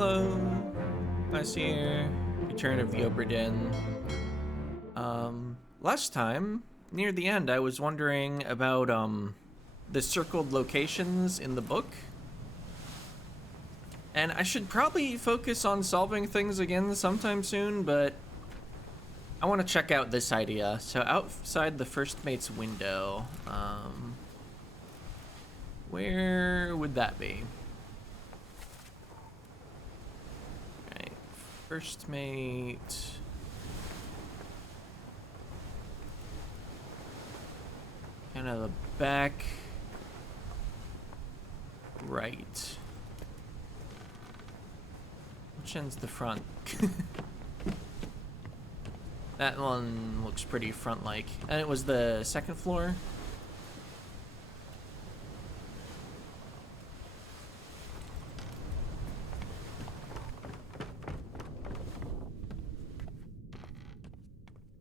Hello, us here. Return of the Obra Dinn. Last time, near the end, I was wondering about, the circled locations in the book. And I should probably focus on solving things again sometime soon, but I want to check out this idea. So outside the first mate's window, where would that be? Right, first mate. Kind of the back right. Which end's the front? That one looks pretty front-like. And it was the second floor?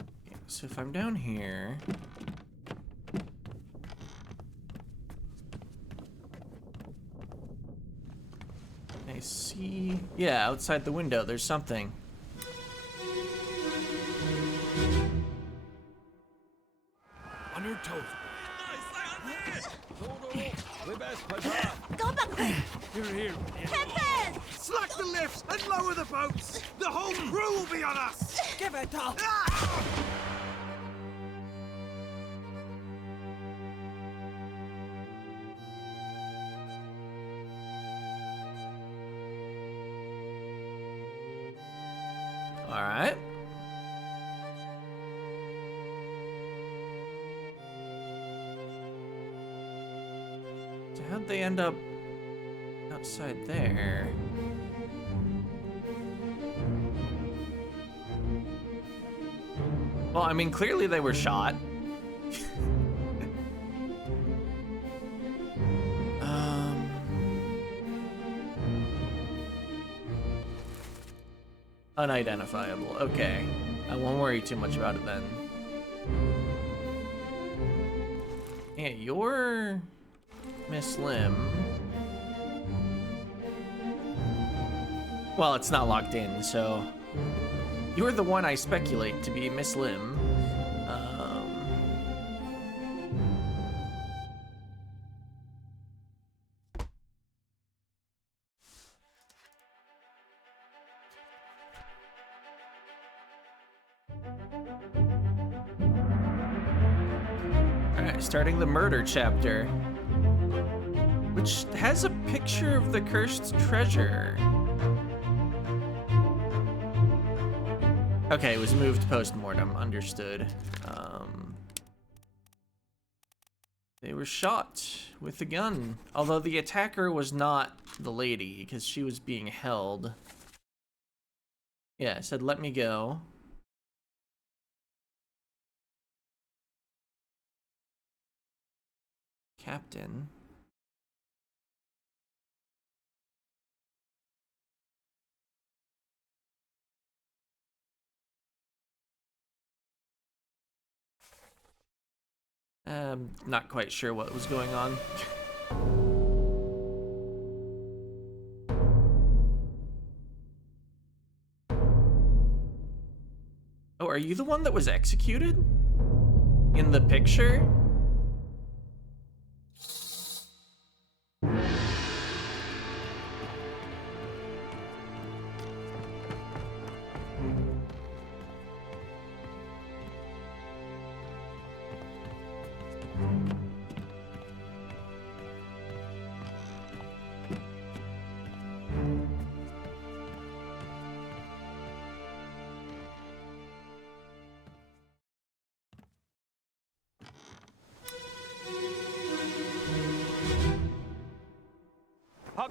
Okay, so if I'm down here... I see... Yeah, outside the window, there's something. On your toes. Go back! Here. Captain! Slack the lifts and lower the boats. The whole crew will be on us. Give it up! All right. So how'd they end up outside there? Well, I mean, clearly they were shot. Unidentifiable. Okay. I won't worry too much about it then. Yeah, you're Miss Lim. Well, it's not locked in, so you're the one I speculate to be Miss Lim. Alright, starting the murder chapter, which has a picture of the cursed treasure. Okay, it was moved post-mortem, understood. They were shot with a gun, although the attacker was not the lady, because she was being held. Yeah, it said, let me go. Captain. Not quite sure what was going on. Oh, are you the one that was executed? In the picture?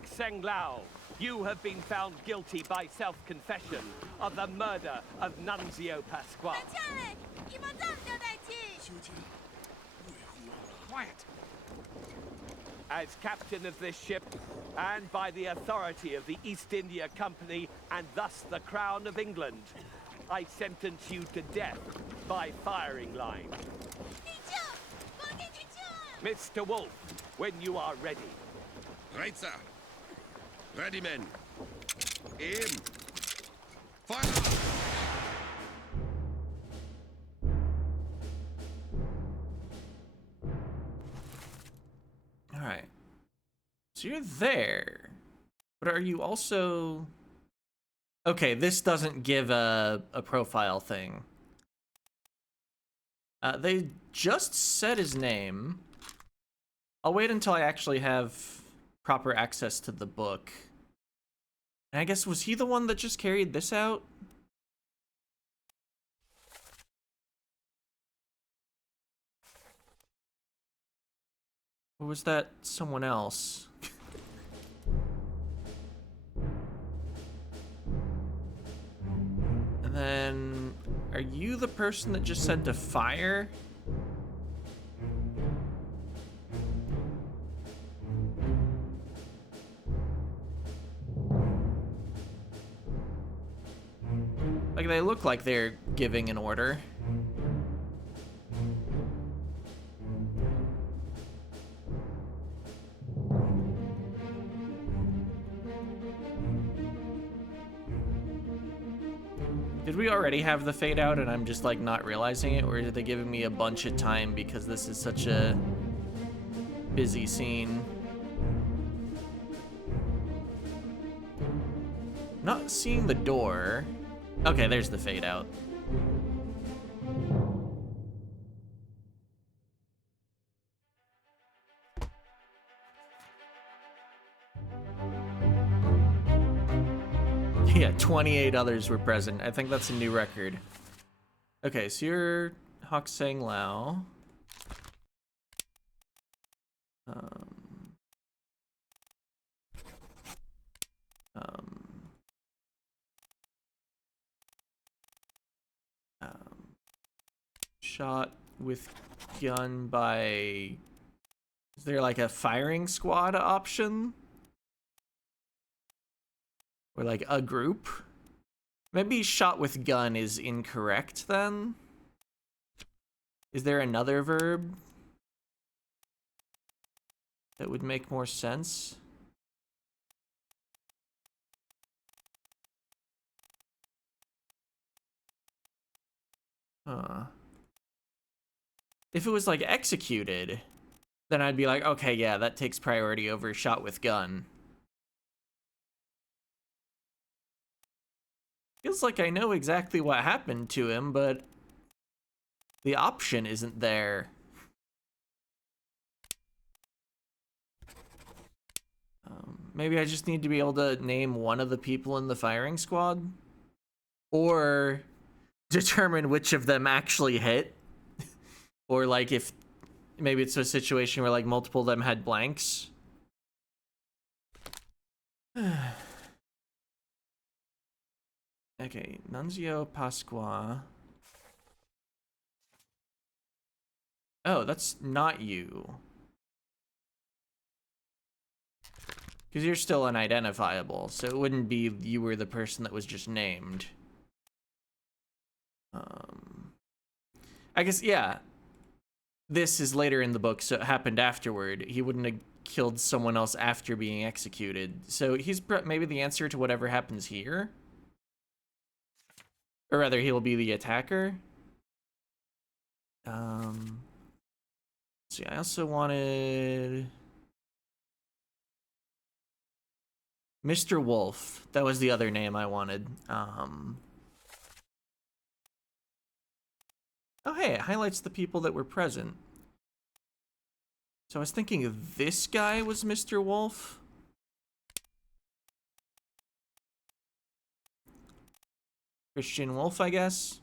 Seng Lao, you have been found guilty by self-confession of the murder of Nunzio Pasquale. Quiet. As captain of this ship, and by the authority of the East India Company, and thus the Crown of England, I sentence you to death by firing line. Mr. Wolf, when you are ready. Right, sir. Ready, men. Aim. Fire. All right. So you're there, but are you also... Okay, this doesn't give a profile thing. They just said his name. I'll wait until I actually have proper access to the book. And I guess, was he the one that just carried this out? Or was that someone else? And then, are you the person that just said to fire? Like, they look like they're giving an order. Did we already have the fade out and I'm just like not realizing it, or are they giving me a bunch of time because this is such a busy scene? Not seeing the door. Okay, there's the fade out. Yeah, 28 others were present. I think that's a new record. Okay, so you're Hawk Sang Lao. Shot with gun by... Is there like a firing squad option? Or like a group? Maybe shot with gun is incorrect then? Is there another verb that would make more sense? If it was like executed, then I'd be like, okay, yeah, that takes priority over shot with gun. Feels like I know exactly what happened to him, but the option isn't there. Maybe I just need to be able to name one of the people in the firing squad? Or determine which of them actually hit? Or like if maybe it's a situation where like multiple of them had blanks? Okay, Nunzio Pasqua. Oh, that's not you. Because you're still unidentifiable, so it wouldn't be you were the person that was just named. I guess, yeah. This is later in the book, so it happened afterward. He wouldn't have killed someone else after being executed. So he's maybe the answer to whatever happens here? Or rather, he'll be the attacker. See, I also wanted... Mr. Wolf. That was the other name I wanted. Oh, hey, it highlights the people that were present. So I was thinking this guy was Mr. Wolf. Christian Wolf, I guess.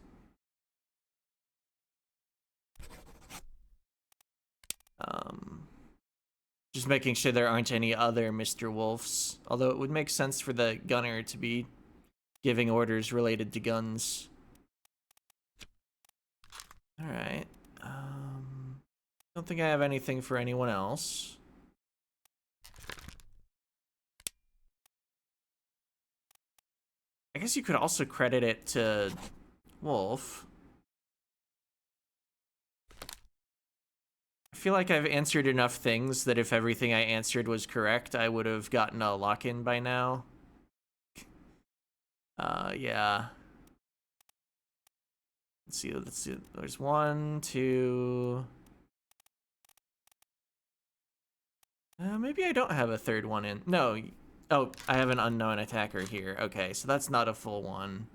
Just making sure there aren't any other Mr. Wolves. Although it would make sense for the gunner to be giving orders related to guns. Alright. Don't think I have anything for anyone else. I guess you could also credit it to Wolf. I feel like I've answered enough things that if everything I answered was correct, I would have gotten a lock-in by now. Yeah. Let's see. There's 1, 2. Maybe I don't have a third one in. No. Oh, I have an unknown attacker here. Okay, so that's not a full one.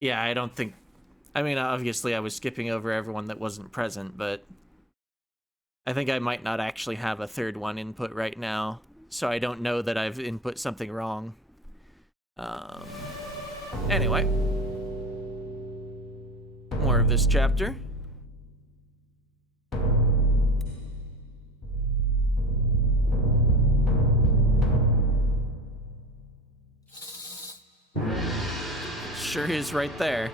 Yeah, I don't think... I mean, obviously I was skipping over everyone that wasn't present, but... I think I might not actually have a third one input right now, so I don't know that I've input something wrong. Anyway. More of this chapter. Sure is right there.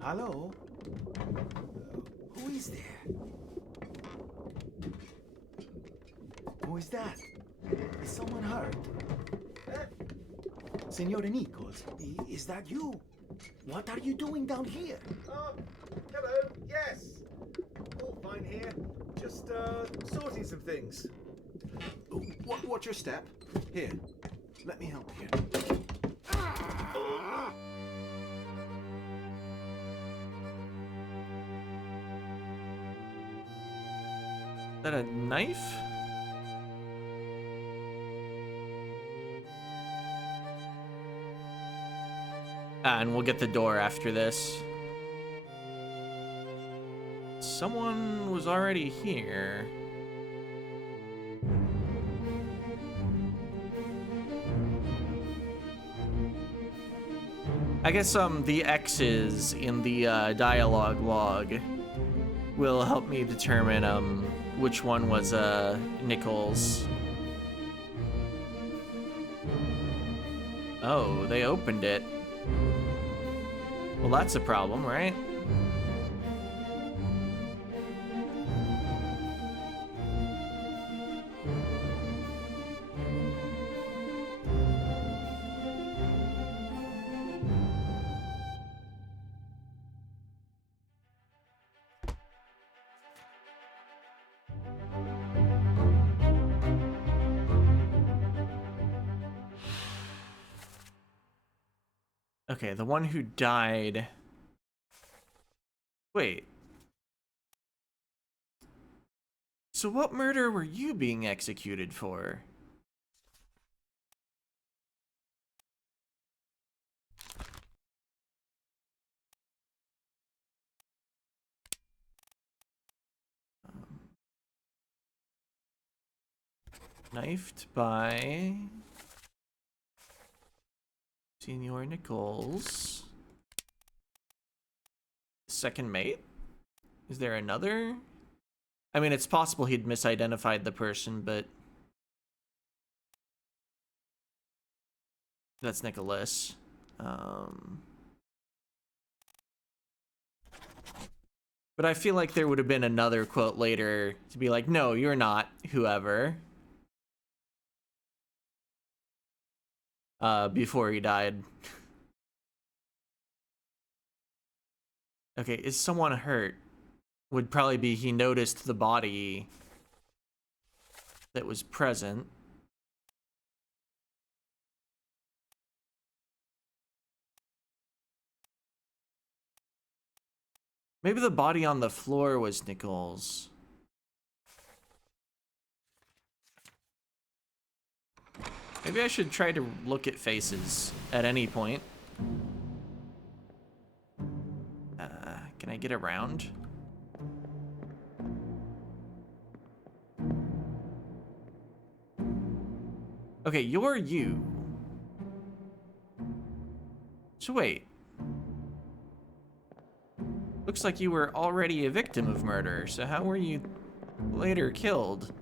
Hello? Who is there? Who is that? Is someone hurt? Signore Nichols, is that you? What are you doing down here? Oh, hello. Yes. All fine here. Just sorting some things. What's your step? Here, let me help you. Is that a knife? And we'll get the door after this. Someone was already here. I guess the X's in the dialogue log will help me determine which one was Nichols. Oh, they opened it. Well, that's a problem, right? Okay, the one who died... Wait. So what murder were you being executed for? Knifed by... Senor Nichols. Second mate? Is there another? I mean, it's possible he'd misidentified the person, but... That's Nicholas. But I feel like there would have been another quote later to be like, no, you're not whoever. Before he died. Okay, is someone hurt? Would probably be he noticed the body that was present. Maybe the body on the floor was Nichols. Maybe I should try to look at faces at any point. Can I get around? Okay, you're you. So wait. Looks like you were already a victim of murder, so how were you later killed?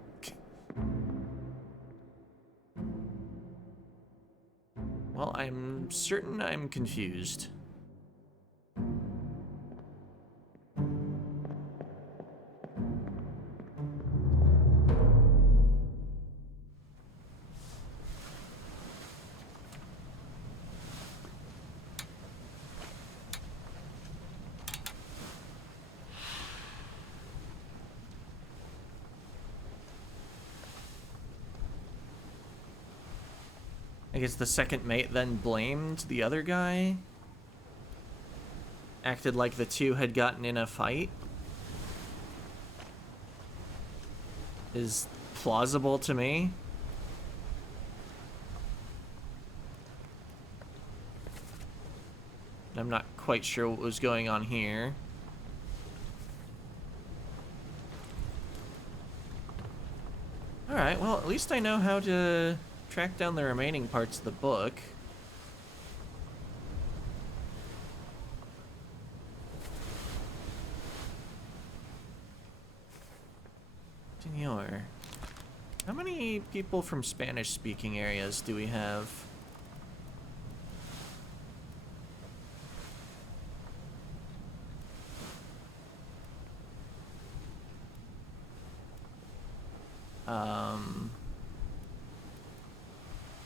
Well, I'm certain I'm confused. I guess the second mate then blamed the other guy. Acted like the two had gotten in a fight. Is plausible to me. I'm not quite sure what was going on here. Alright, well, at least I know how to track down the remaining parts of the book. Senor. How many people from Spanish-speaking areas do we have?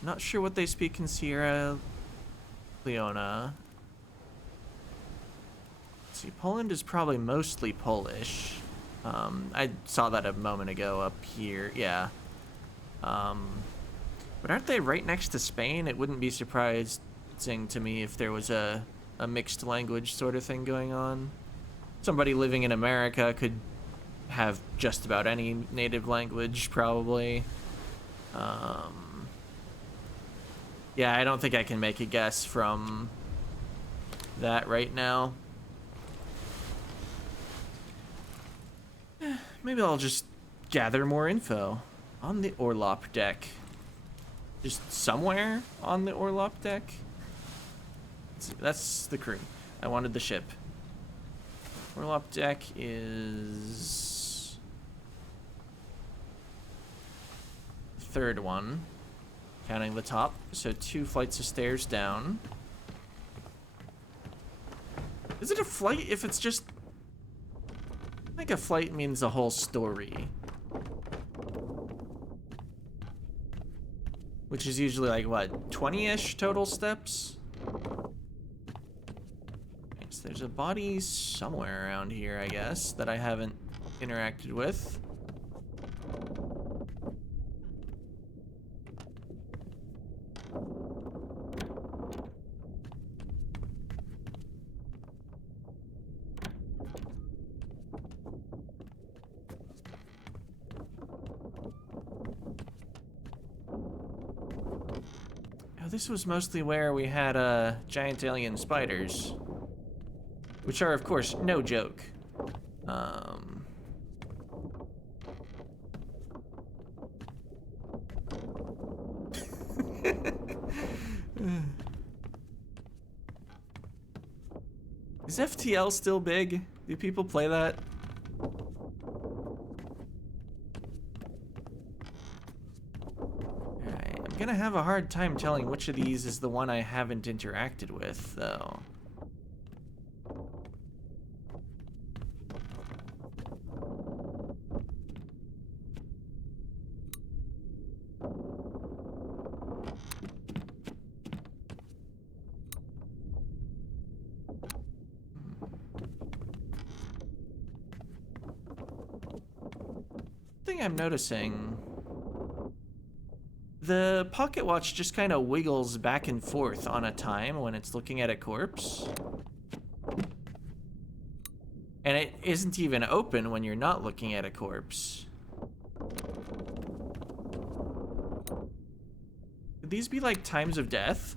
Not sure what they speak in Sierra Leone. Let's see, Poland is probably mostly Polish. I saw that a moment ago up here. Yeah. But aren't they right next to Spain? It wouldn't be surprising to me if there was a mixed language sort of thing going on. Somebody living in America could have just about any native language, probably. Yeah, I don't think I can make a guess from that right now. Maybe I'll just gather more info on the Orlop deck. Just somewhere on the Orlop deck. Let's see, that's the crew. I wanted the ship. Orlop deck is the third one, counting the top. So 2 flights of stairs down. Is it a flight if it's just... I think a flight means a whole story. Which is usually like, what, 20-ish total steps? So there's a body somewhere around here, I guess, that I haven't interacted with. This was mostly where we had giant alien spiders, which are, of course, no joke. Is FTL still big? Do people play that? I'm gonna have a hard time telling which of these is the one I haven't interacted with, though. Thing I'm noticing, the pocket watch just kind of wiggles back and forth on a time when it's looking at a corpse. And it isn't even open when you're not looking at a corpse. Could these be like times of death?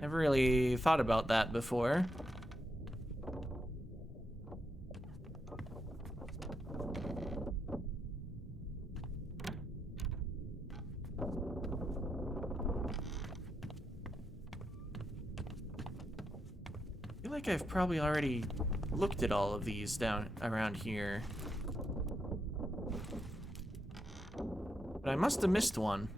Never really thought about that before. feel like I've probably already looked at all of these down around here. But I must have missed one.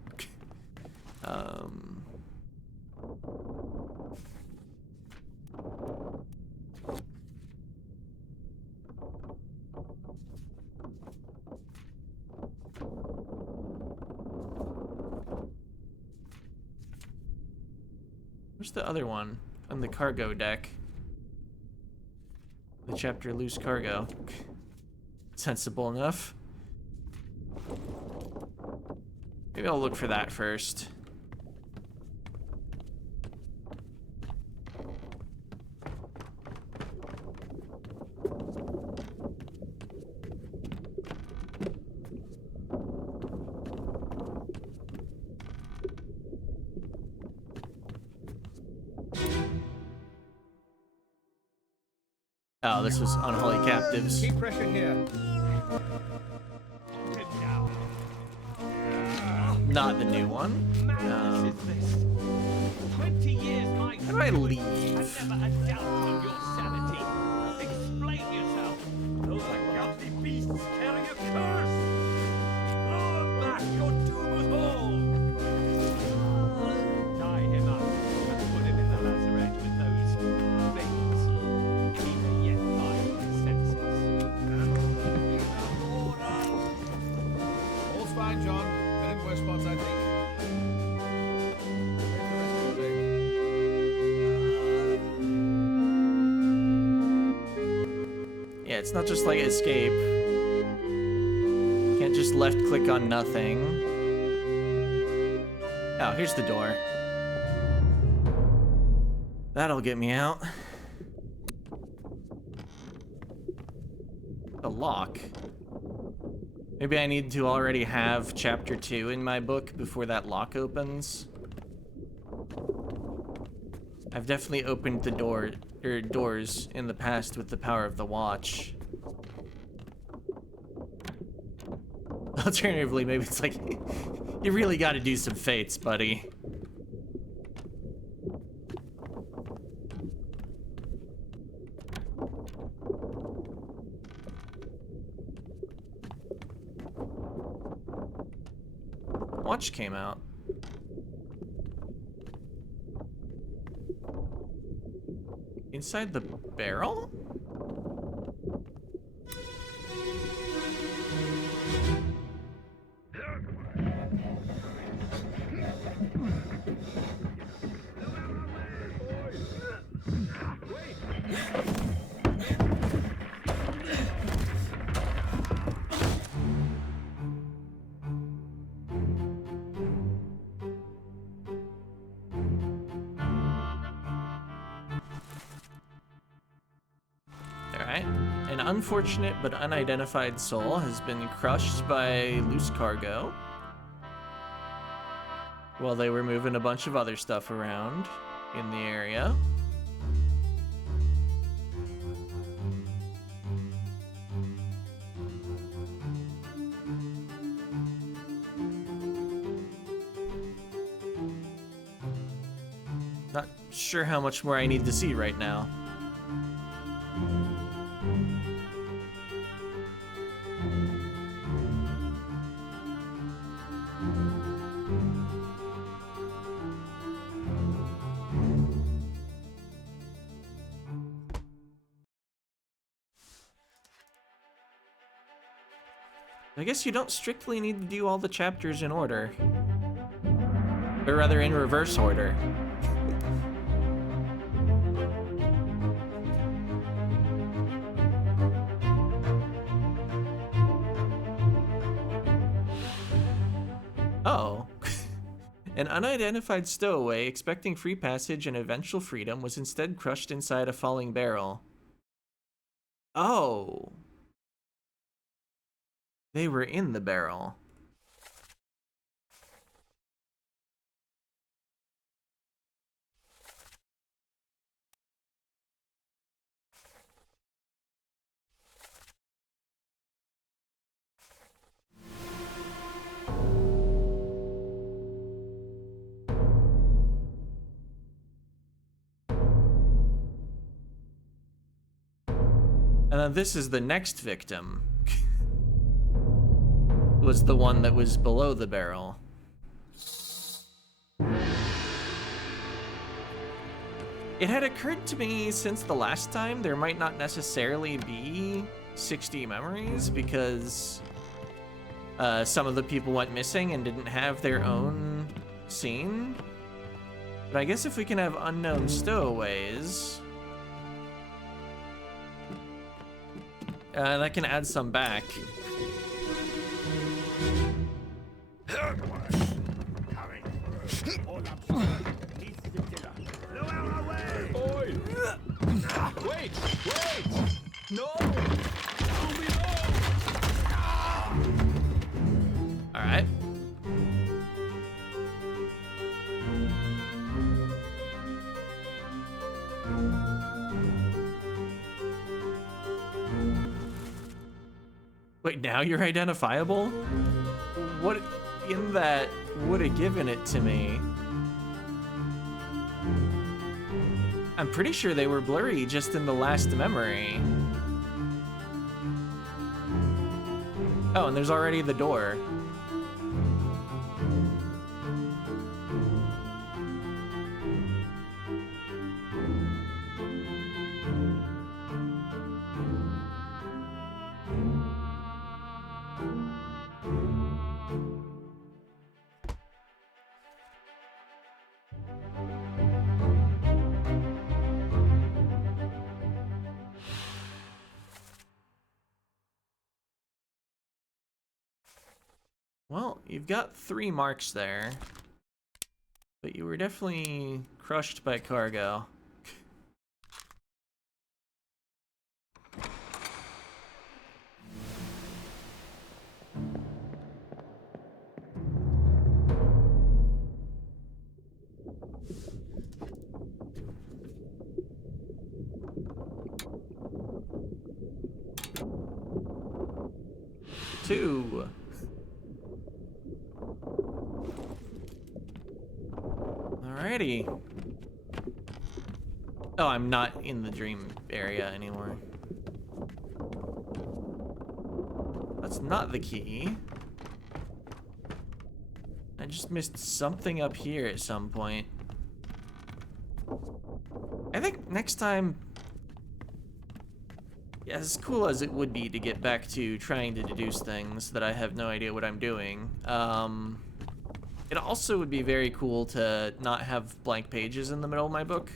Where's the other one? On the cargo deck. The chapter Loose Cargo. Sensible enough. Maybe I'll look for that first. Oh, this was Unholy Captives. Keep pressure here. Not the new one. Madness is this. 20 years my How do I leave? and never a doubt of your sanity. Explain yourself. Those are ghastly beasts carrying a curse. Throw them back, your doom was all. Tie him up and put him in the lazaret with those things. He may yet find his senses. All's fine, John. Been in worse spots, I think. Yeah, it's not just like escape. Can't just left click on nothing. Oh, here's the door. That'll get me out. A lock. Maybe I need to already have chapter 2 in my book before that lock opens. I've definitely opened the doors in the past with the power of the watch. Alternatively, maybe it's like, you really gotta do some fates, buddy. Watch came out. Inside the barrel? Alright. An unfortunate but unidentified soul has been crushed by loose cargo while they were moving a bunch of other stuff around in the area. Not sure how much more I need to see right now. I guess you don't strictly need to do all the chapters in order. Or rather, in reverse order. Oh. An unidentified stowaway expecting free passage and eventual freedom was instead crushed inside a falling barrel. Oh. They were in the barrel. And then this is the next victim. Was the one that was below the barrel. It had occurred to me since the last time there might not necessarily be 60 memories because some of the people went missing and didn't have their own scene. But I guess if we can have unknown stowaways, that can add some back. Wait! No! All right. Wait, now you're identifiable? What in that would have given it to me? I'm pretty sure they were blurry just in the last memory. Oh, and there's already the door. Well, you've got 3 marks there, but you were definitely crushed by cargo. Two. Alrighty. Oh, I'm not in the dream area anymore. That's not the key. I just missed something up here at some point. I think next time, as cool as it would be to get back to trying to deduce things that I have no idea what I'm doing, it also would be very cool to not have blank pages in the middle of my book.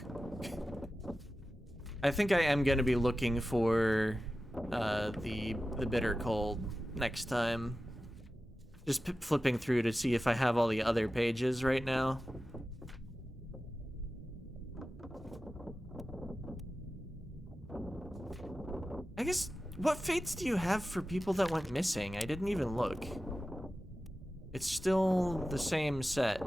I think I am going to be looking for the bitter cold next time. Just flipping through to see if I have all the other pages right now. I guess, what fates do you have for people that went missing? I didn't even look. It's still the same set.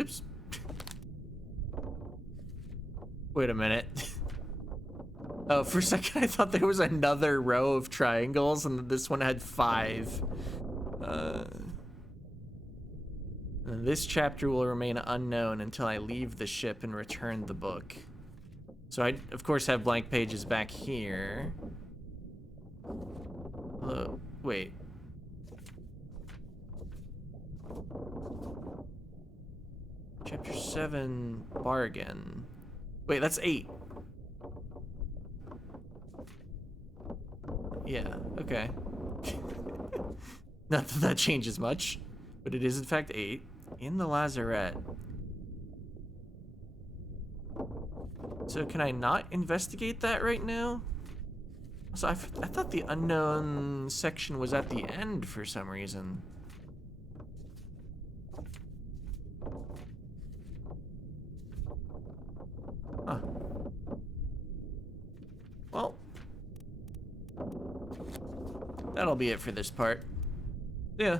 Oops. Wait a minute. Oh, for a second I thought there was another row of triangles and this one had 5. This chapter will remain unknown until I leave the ship and return the book. So I, of course, have blank pages back here. Wait. Chapter 7, bargain. Wait, that's 8. Yeah, okay. Not that that changes much, but it is in fact 8. In the lazarette. So can I not investigate that right now? So I thought the unknown section was at the end for some reason. Huh. Well, that'll be it for this part. Yeah.